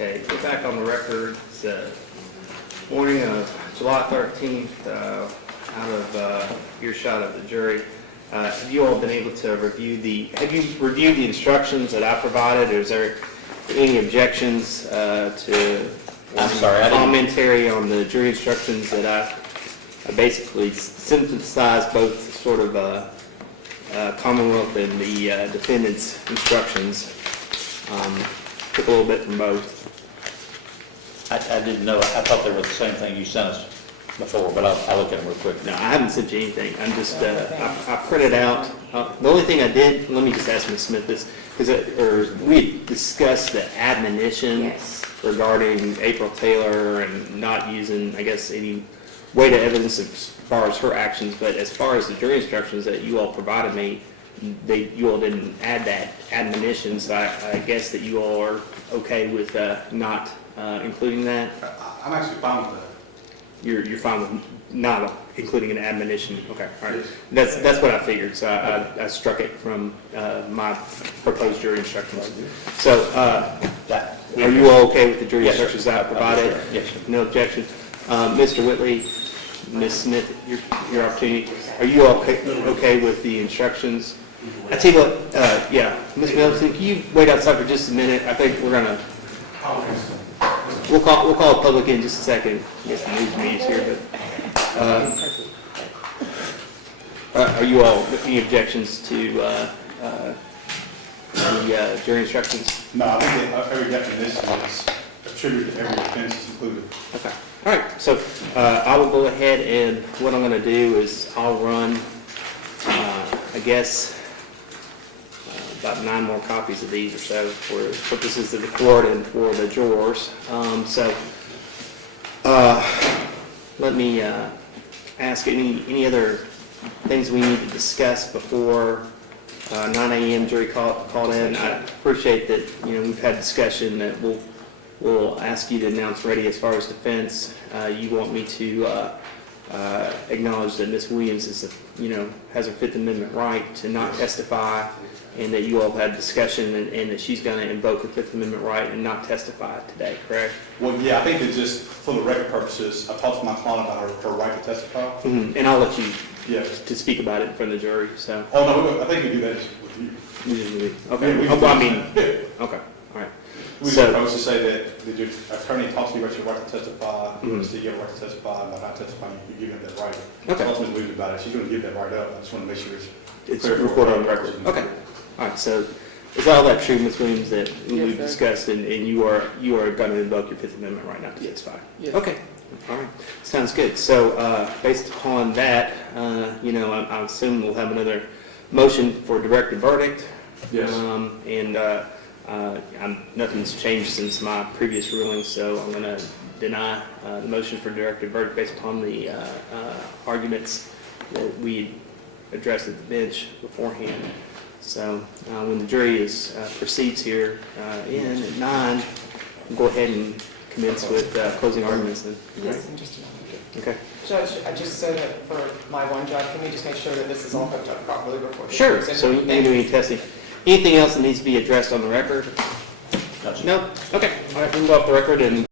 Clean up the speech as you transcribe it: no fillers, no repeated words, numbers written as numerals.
Okay, we're back on the record. It's morning of July 13th, out of earshot of the jury. Have you all been able to review have you reviewed the instructions that I provided, or is there any objections to commentary on the jury instructions that I basically synthesized both sort of Commonwealth and the defendant's instructions? Took a little bit from both. I didn't know. I thought they were the same thing you sent us before, but I'll look at them real quick. No, I haven't sent you anything. I'm just, I printed out, the only thing I did, let me just ask Ms. Smith this, because we discussed the admonition regarding April Taylor and not using, I guess, any way to evidence as far as her actions, but as far as the jury instructions that you all provided me, you all didn't add that admonition, so I guess that you all are okay with not including that? I'm actually fine with that. You're fine with not including an admonition? Okay, all right. That's what I figured, so I struck it from my proposed jury instructions. So are you all okay with the jury instructions that I provided? Yes, sir. No objection. Mr. Whitley, Ms. Smith, your opportunity. Are you all okay with the instructions? I tell you what, yeah, Ms. Middleton, can you wait outside for just a minute? I think we're gonna. We'll call a public in just a second. I guess the news media's here, but are you all any objections to the jury instructions? No, I think that every definition is attributed to every offense is included. Okay. All right. So I will go ahead, and what I'm going to do is I'll run, I guess, about 9 more copies of these or so for purposes of the court and for the jurors. Let me ask any other things we need to discuss before 9 a.m. jury called in. I appreciate that we've had discussion that we'll ask you to announce ready as far as defense. You want me to acknowledge that Ms. Williams is has a Fifth Amendment right to not testify, and that you all had discussion and that she's going to invoke a Fifth Amendment right and not testify today, correct? Well, yeah, I think that just for the record purposes, I talked to my client about her right to testify. Mm-hmm. And I'll let you to speak about it in front of the jury. So. Oh no, I think we do that with you. Okay. Okay. Okay. All right. We supposed to say that the attorney talks to you about your right to testify, you have a right to testify, and by not testifying, you give him that right. Okay. Talk to Ms. Williams about it. She's going to give that right up. I just want to make sure it's recorded on the record. Okay. All right. So is all that true, Ms. Williams, that we've discussed, and you are going to invoke your Fifth Amendment right not to testify? Yes. Okay. All right. Sounds good. So based upon that, I assume we'll have another motion for directed verdict. Yes. Nothing's changed since my previous ruling, so I'm going to deny the motion for directed verdict based upon the arguments that we addressed at the bench beforehand. So when the jury proceeds here in at 9, we'll go ahead and commence with closing arguments then. Yes, in just a moment. Okay. Judge, I just said that for my one job, can we just make sure that this is all hooked up properly before the Sure. jury's in? So you can do any testing. Anything else that needs to be addressed on the record? No, sir. No? Okay. All right, we can go off the record and